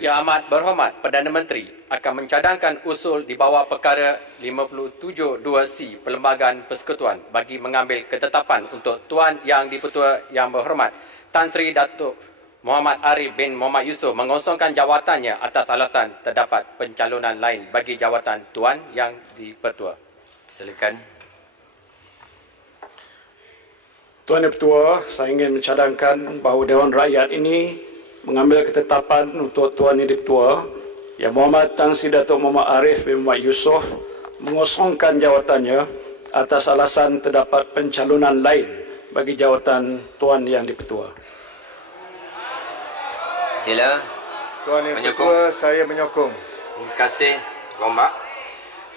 Yang Amat Berhormat Perdana Menteri akan mencadangkan usul di bawah perkara 57(2)C Perlembagaan Persekutuan bagi mengambil ketetapan untuk Tuan Yang di-Pertua Yang Berhormat Tan Sri Datuk Muhammad Arif bin Muhammad Yusof mengosongkan jawatannya atas alasan terdapat pencalonan lain bagi jawatan Tuan Yang di-Pertua. Silakan. Tuan Yang Pertua, saya ingin mencadangkan bahawa Dewan Rakyat ini mengambil ketetapan untuk Tuan Yang di-Pertua Yang Muhammad Tan Sri Datuk Muhammad Arif bin Muhammad Yusof mengosongkan jawatannya atas alasan terdapat pencalonan lain bagi jawatan Tuan Yang di-Pertua. Sila. Tuan Yang Pertua, saya menyokong. Terima kasih, Rombak.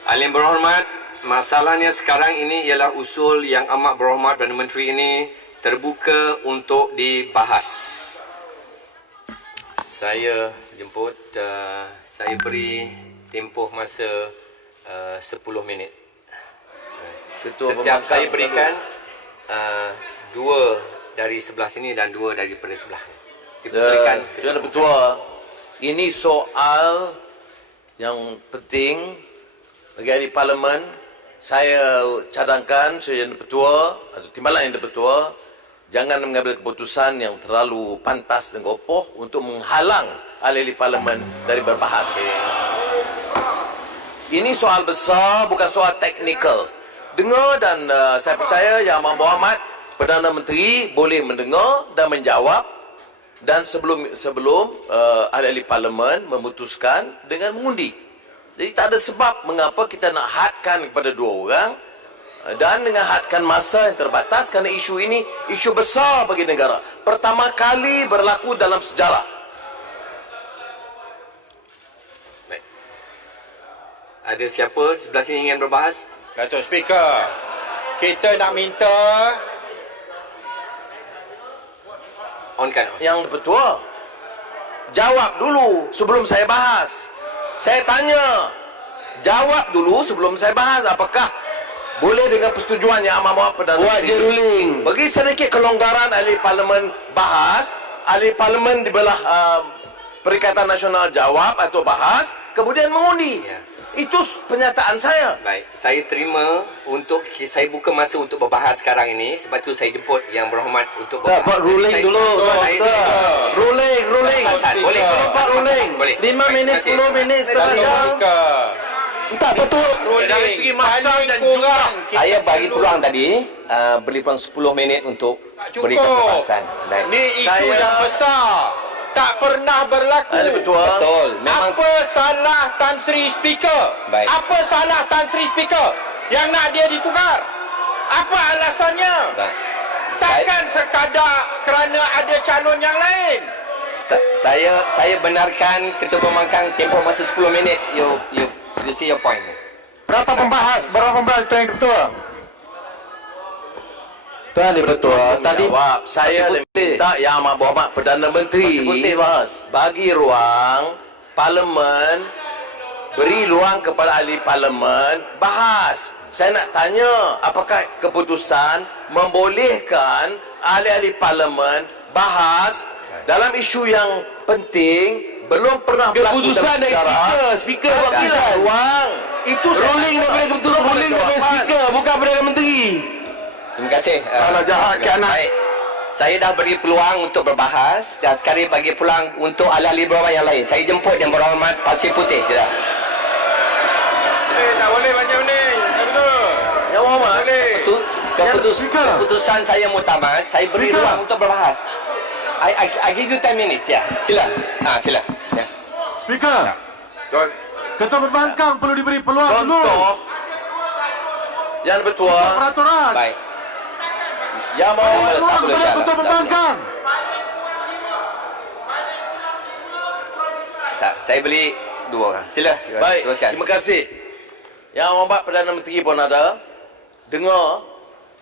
Ahli yang berhormat, masalahnya sekarang ini ialah usul Yang Amat Berhormat Perdana Menteri ini terbuka untuk dibahas. Saya jemput, saya beri tempoh masa 10 minit. Setiap saya berikan 2 dari sebelah sini dan 2 daripada sebelah. Tuan Yang Pertua, ini soal yang penting bagi ahli parlimen. Saya cadangkan Yang Pertua atau timbalan Yang Pertua jangan mengambil keputusan yang terlalu pantas dan kokoh untuk menghalang ahli parlimen dari berbahas. Ini soal besar, bukan soal teknikal. Dengar dan saya percaya Yang Amat Berhormat Perdana Menteri boleh mendengar dan menjawab, dan sebelum ahli parlimen memutuskan dengan mengundi. Jadi tak ada sebab mengapa kita nak hadkan kepada 2 orang dan dengan hadkan masa yang terbatas, kerana isu ini isu besar bagi negara. Pertama kali berlaku dalam sejarah. Baik. Ada siapa sebelah sini ingin berbahas? Datuk Speaker, kita nak minta Onkan. Yang di-Pertua, jawab dulu sebelum saya bahas. Saya tanya, jawab dulu sebelum saya bahas. Apakah boleh dengan persetujuan Yang Amat Berhormat Perdana Menteri? Buat je ruling. Bagi sedikit kelonggaran ahli parlimen bahas, ahli parlimen di belah Perikatan Nasional jawab atau bahas, kemudian mengundi. Ya. Itu pernyataan saya. Baik, saya terima saya buka masa untuk berbahas sekarang ini, sebab tu saya jemput Yang Berhormat untuk berbahas. Buat ruling dulu. Ruling. Boleh. Buat ruling. Boleh. 5 minit, 10 minit, setengah jam. Tak betul. Dari segi masa dan jumlah, Saya bagi peluang tadi, beri peluang 10 minit untuk berikan perbahasan. Baik. Ini isu yang besar, tak pernah berlaku. Betul. Memang Apa salah Tan Sri Speaker? Baik. Apa salah Tan Sri Speaker yang nak dia ditukar? Apa alasannya? Baik. Takkan sekadar kerana ada calon yang lain. Saya benarkan Ketua Pembangkang tempoh masa 10 minit. You see your point. Berapa pembahas Tuan Yang Pertua? Tuan Yang Pertua, tadi saya minta Yang Amat Berhormat Perdana Menteri bagi ruang parlimen, beri ruang kepada ahli parlimen bahas. Saya nak tanya, apakah keputusan membolehkan ahli-ahli parlimen bahas dalam isu yang penting, belum pernah berlaku dalam sejarah. Speaker wakilan ruang. Itu ruling daripada keputusan, ruling daripada speaker, bukan Perdana Menteri. Terima kasih. Kalau jahat ke anak. Baik. Saya dah beri peluang untuk berbahas dan sekarang bagi peluang untuk ahli-ahli berhormat yang lain. Saya jemput Yang Berhormat Pasir Putih. Sudah. Tak boleh macam ni. Tak betul. Yang Berhormat. Keputusan saya muktamad, saya beri ruang untuk berbahas. I give you 10 minutes, ya. Sila. Sila. Ya. Speaker, Tuan, Ketua Pembangkang perlu diberi peluang dulu. Contoh Yang Pertua, Peraturan. Baik. Yang mau Peluang kepada Ketua Pembangkang. Tak, saya beli 2 orang. Sila. Baik, Teruskan. terima kasih. Yang Hormat Perdana Menteri pun ada. Dengar,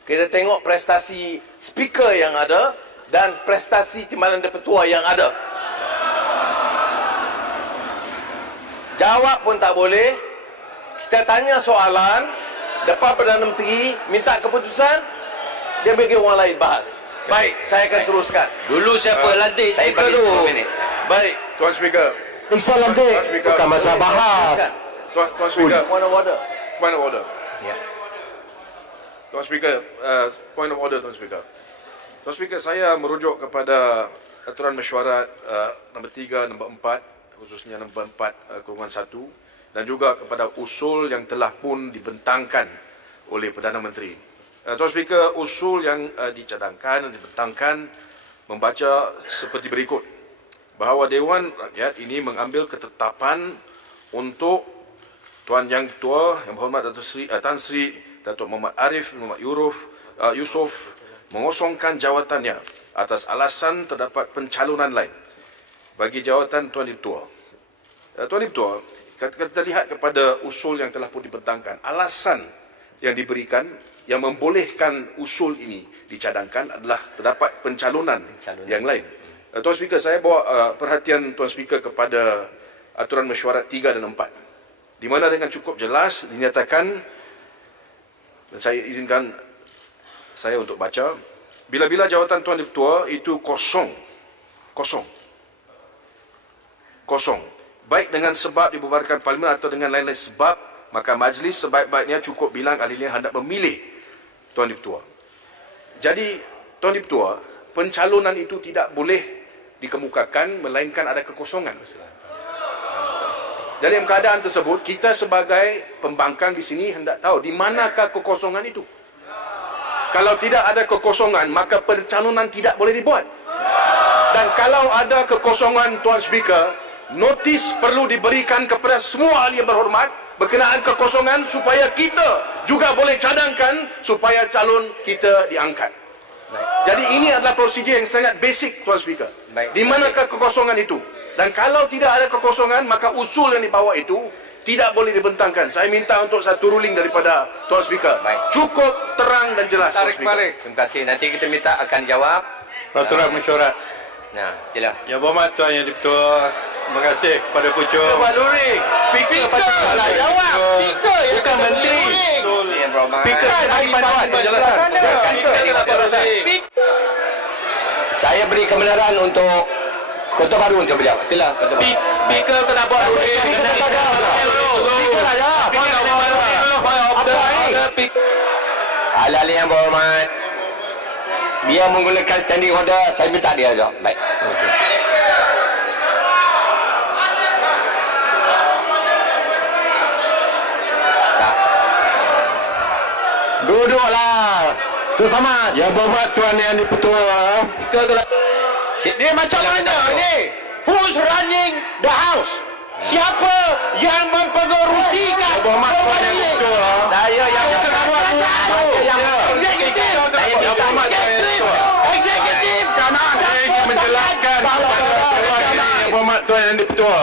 kita tengok prestasi speaker yang ada dan prestasi Timbalan Di-Pertua yang ada. Jawab pun tak boleh. Kita tanya soalan, depan Perdana Menteri minta keputusan, dia bagi orang lain bahas. Baik, saya akan teruskan. Dulu siapa lantik? Saya bagi 10 minit. Baik, Tuan Speaker, Periksa nanti. Bukan masa bahas. Tuan Speaker. Point of order. Point of order. Ya. Tuan Speaker, point of order Tuan Speaker. Tuan Speaker, saya merujuk kepada aturan mesyuarat nombor 3, nombor 4, khususnya nombor 4/1 dan juga kepada usul yang telah pun dibentangkan oleh Perdana Menteri. Tuan Speaker, usul yang dicadangkan dan dibentangkan membaca seperti berikut, bahawa Dewan Rakyat ini mengambil ketetapan untuk Tuan Yang Ketua Yang Berhormat Tan Sri Datuk Muhammad Arif Muhammad Yusof mengosongkan jawatannya atas alasan terdapat pencalonan lain bagi jawatan Tuan Yang Ketua. Tuan Yang Ketua, kita lihat kepada usul yang telah pun dibentangkan, alasan yang diberikan yang membolehkan usul ini dicadangkan adalah terdapat pencalonan yang lain. Tuan Speaker, saya bawa perhatian Tuan Speaker kepada aturan mesyuarat 3 dan 4, di mana dengan cukup jelas dinyatakan, dan saya izinkan saya untuk baca, bila-bila jawatan Tuan Ketua itu kosong, baik dengan sebab dibubarkan Parlimen atau dengan lain-lain sebab, maka majlis sebaik-baiknya cukup bilang ahlinya hendak memilih Tuan Ketua. Jadi, Tuan Ketua, pencalonan itu tidak boleh dikemukakan melainkan ada kekosongan. Jadi dalam keadaan tersebut, kita sebagai pembangkang di sini hendak tahu di manakah kekosongan itu. Kalau tidak ada kekosongan, maka pencalonan tidak boleh dibuat. Dan kalau ada kekosongan, Tuan Speaker, notis perlu diberikan kepada semua ahli yang berhormat berkenaan kekosongan supaya kita juga boleh cadangkan supaya calon kita diangkat. Jadi ini adalah prosedur yang sangat basic, Tuan Speaker. Di manakah kekosongan itu? Dan kalau tidak ada kekosongan, maka usul yang dibawa itu tidak boleh dibentangkan. Saya minta untuk satu ruling daripada Tuan Speaker. Cukup terang dan jelas, Tuan Speaker. Terima kasih. Nanti kita minta akan jawab. Peraturan mesyuarat. Nah, sila. Yang berhormat Tuan Yang Ketua, terima kasih kepada Pucuk. Buat luring. Speaker patutlah jawab. Speaker yang bukan menteri. Speaker bagi panduan penjelasan. Saya beri kebenaran untuk Kota Baru untuk berjawab. Sila. Speaker kena buat Ahli yang berhormat, dia menggunakan standing order, saya minta dia jawab. Baik. Terima kasih. Duduklah. Tuan Samad. Yang berhormat Tuan Yang Dipertua. Dia macam mana ni? Who's running the house? Siapa yang mempengerusikan? Berhormat Tuan Yang Dipertua. Saya yang buat eksekutif. Yang berhormat Tuan Yang Dipertua. Eksekutif. Kerana saya ingin menjelaskan kepada Tuan Yang berhormat Tuan Yang Dipertua.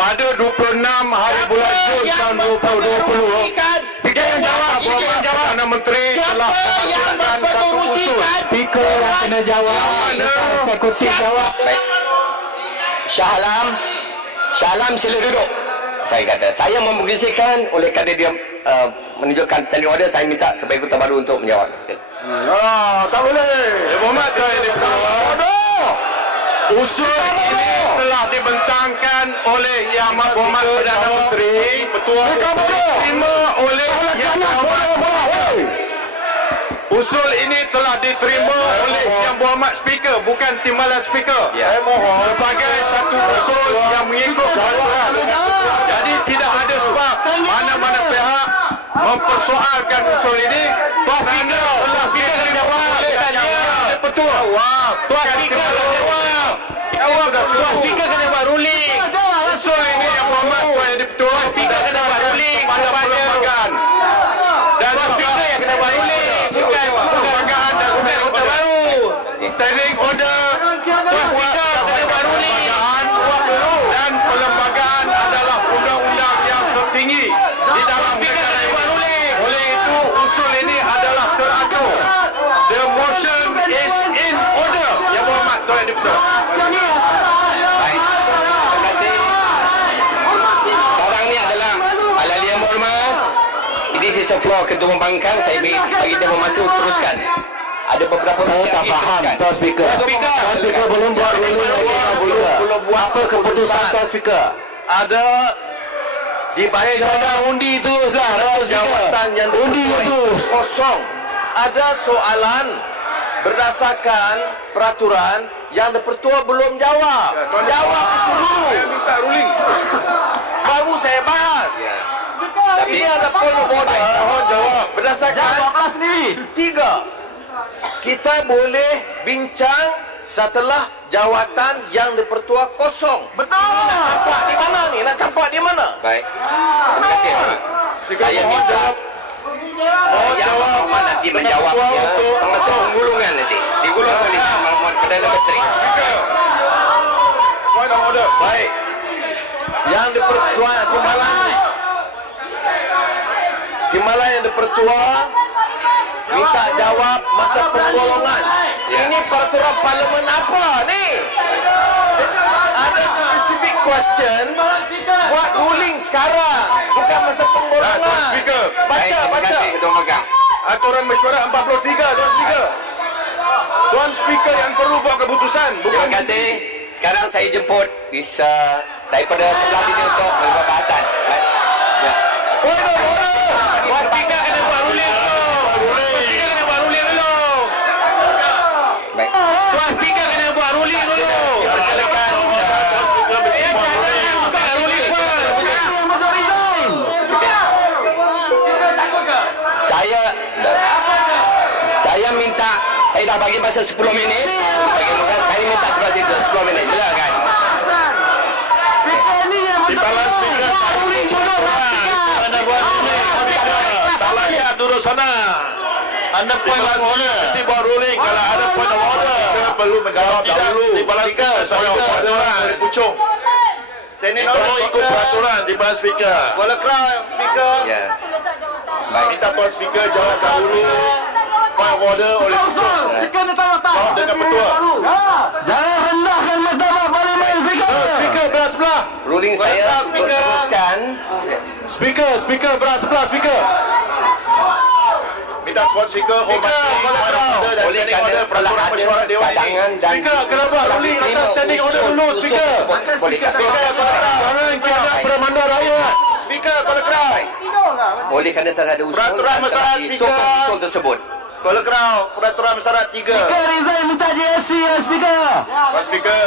Pada 26 hari bulan Jun tahun 2020, Speaker yang jawab, Perdana Menteri telah mengajukan satu usul. Speaker yang kena jawab. Eksekutif jawab. Baik. Shah Alam sila duduk. Saya kata, saya mempergizikan oleh kerana dia menunjukkan standing order, saya minta supaya Kota Baru untuk menjawab. Tak boleh. Yang berhormat Tuan Yang Dipertua. Usul ini telah dibentangkan oleh Yang Amat Berhormat Perdana Menteri, diterima oleh Yang Berhormat. Usul ini telah diterima oleh Yang Berhormat Speaker, bukan timbalan Speaker. Saya mohon sebagai satu usul yang mengikut peraturan. Jadi tidak ada sebab mana-mana pihak mempersoalkan usul ini. Tuan Speaker telah diterima oleh Yang Ketua. Tuan Speaker Tuan Speaker kena buat ruling. usul ini Yang Berhormat Tuan Yang Dipertua. Speaker kena buat ruling. Perlembagaan dan Speaker yang kena buat ruling. Bukan perlembagaan dan Kota Baru. standing order. Tuan Speaker kena buat ruling. Dan perlembagaan adalah undang-undang yang tertinggi di dalam negara ini. Oleh itu usul ini adalah teratur. The motion is in order. Yang Berhormat Tuan Yang Dipertua. This is the floor Ketua Pembangkang. Saya bagi dia masa untuk teruskan. Ada beberapa Saya tak faham, Tuan Speaker. Tuan Speaker belum buat ruling lagi. belum buat Apa keputusan Tuan Speaker? ada dibaca undi itu jawatan yang Undi itu. kosong. Ada soalan berdasarkan peraturan yang Pertua belum jawab. Jawab dulu. Saya minta ruling. Baru saya bahas. Ini ada point of order. Jawab. Berdasarkan sendiri. 3. Kita boleh bincang setelah jawatan yang Pertua kosong. Betul. Nak campak di mana ni? Nak campak di mana? Baik. Terima kasih. Saya minta yang berhormat nanti menjawabnya semasa penggulungan nanti. Digulung oleh Yang Berhormat Perdana Menteri. Point of order. Baik. Yang Pertua timbalan yang Pertua minta jawab masa penggolongan. Ini peraturan parlimen apa ni? Ada specific question, buat ruling sekarang, bukan masa penggolongan. Tuan Speaker. Baca, Terima baca. kasih Ketua Mahkamah. Aturan mesyuarat 43, Tuan Speaker. Tuan Speaker yang perlu buat keputusan. Terima kasih. Sekarang saya jemput daripada sebelah sini untuk melakukan bahasan. Baik. Ya. Tuan Speaker kena buat ruling dulu. Tuan Speaker kena buat ruling dulu. Baik. Tuan Speaker kena buat ruling dulu. Saya minta, saya dah bagi masa 10 minit. Saya minta sebelah situ 10 minit. Silakan. Timbalan Speaker ruling dulu. Anda buat ruling. Salah ya, duduk sana. Anda point of order. Si buat ruling kalau ada point of order. Perlu menjawab dahulu. Timbalan Speaker, saya peraturan. Pucung. Standing order ikut peraturan Timbalan Speaker. Kuala Crown, Speaker. Ya. Minta Tuan Speaker jawab dahulu. Point of order oleh Pucung. Jawab dengan Pertua. Jangan rendahkan martabat parlimen, Speaker. Speaker belah sebelah. Ruling saya untuk teruskan. Speaker belah sebelah, Speaker. Minta Tuan Speaker hormati Point of order dan Oleh standing kerana order telah peraturan ada mesyuarat Dewan ini. cadangan dan Speaker, kena buat ruling atas standing order dulu, Speaker. Speaker, Jangan kira permanda rakyat. Speaker, Kuala Crown. oleh kerana telah ada usul Peraturan dan mesyuarat telah Speaker. disokong usul tersebut. Kuala Crown, peraturan mesyuarat 3. Speaker resign minta JSC ya, Speaker. Tuan Speaker.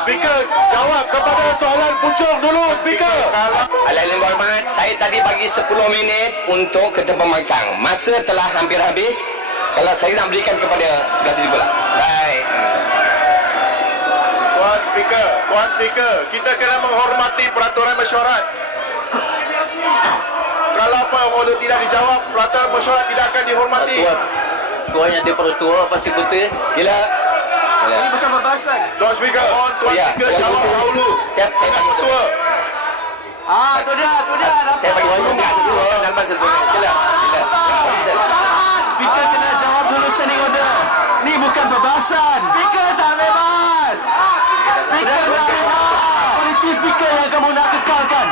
Speaker, jawab kepada soalan Pucung dulu, Speaker. Al-Alim Berhormat, saya tadi bagi 10 minit untuk Ketua Pembangkang. Masa telah hampir habis. Kalau saya nak berikan kepada sebelah sini pula. Baik. Tuan Speaker, kita kena menghormati peraturan mesyuarat. Kalau apa order tidak dijawab, peraturan mesyuarat tidak akan dihormati. Tuan yang dia Pertua pasti betul. Sila. Tuan Speaker. Tuan Ya, Speaker Tuan jawab Speaker. dahulu. Saya bagi Ketua. Tu dia. Saya bagi pembangkang dulu dalam masa 10 minit. Sila. Speaker kena jawab dulu standing order. Ni bukan pembahasan. Speaker tak bebas. Speaker tak bebas. Kualiti speaker yang kamu nak kekalkan.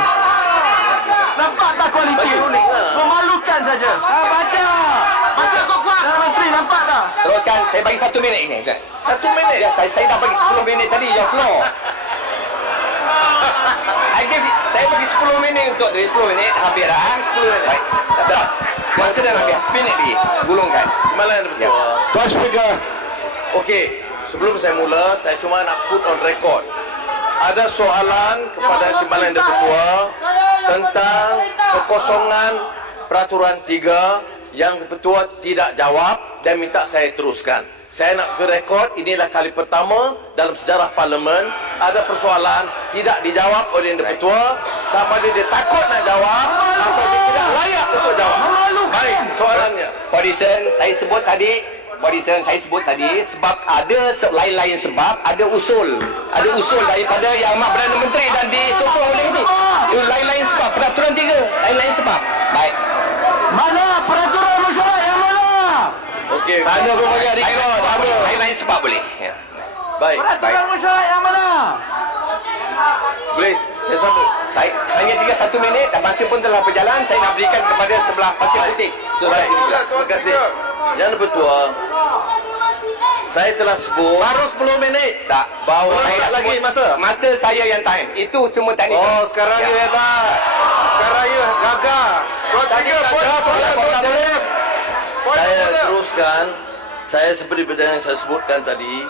Nampak tak kualiti? Memalukan saja. Baca. Baca kuat. Perdana Menteri nampak tak? Teruskan. Saya bagi 1 minit ini. 1 minit. Ya, saya dah bagi 10 minit tadi. Your floor. Saya bagi 10 minit untuk 10 minit. Hampir dah. 10 minit. Baik. Dah. Masa dah habis. 10 minit lagi. Gulungkan. Timbalan yang Ya. Pertua. Tuan Speaker. Okey, sebelum saya mula, saya cuma nak put on record. Ada soalan kepada Timbalan yang Pertua tentang kekosongan peraturan 3 yang Pertua tidak jawab dan minta saya teruskan. Saya nak berekod, inilah kali pertama dalam sejarah parlimen ada persoalan tidak dijawab oleh Yang Pertua. Sama ada dia takut nak jawab atau dia tidak layak untuk jawab. Baik, soalannya. Podison, saya sebut tadi sebab ada lain-lain sebab, ada usul daripada Yang Amat Perdana Menteri dan disokong oleh ini. Lain-lain sebab, peraturan 3, lain-lain sebab. Baik. Mana peraturan mesyuarat yang mana? Okey, Mana pun boleh record, lain-lain sebab boleh. Ya. baik. Peraturan mesyuarat yang mana? Boleh, saya sambut. Saya hanya tinggal 1 minit dan masa pun telah berjalan. Saya nak berikan kepada sebelah pasir putih. Baik, terima kasih. Yang Pertua, Saya telah sebut Baru 10 minit. tak bahawa Belum lagi masa. Masa saya yang time. Itu cuma teknikal. Oh, sekarang you hebat. Sekarang you gagas. Tuan Speaker, saya teruskan. Saya seperti yang saya sebutkan tadi,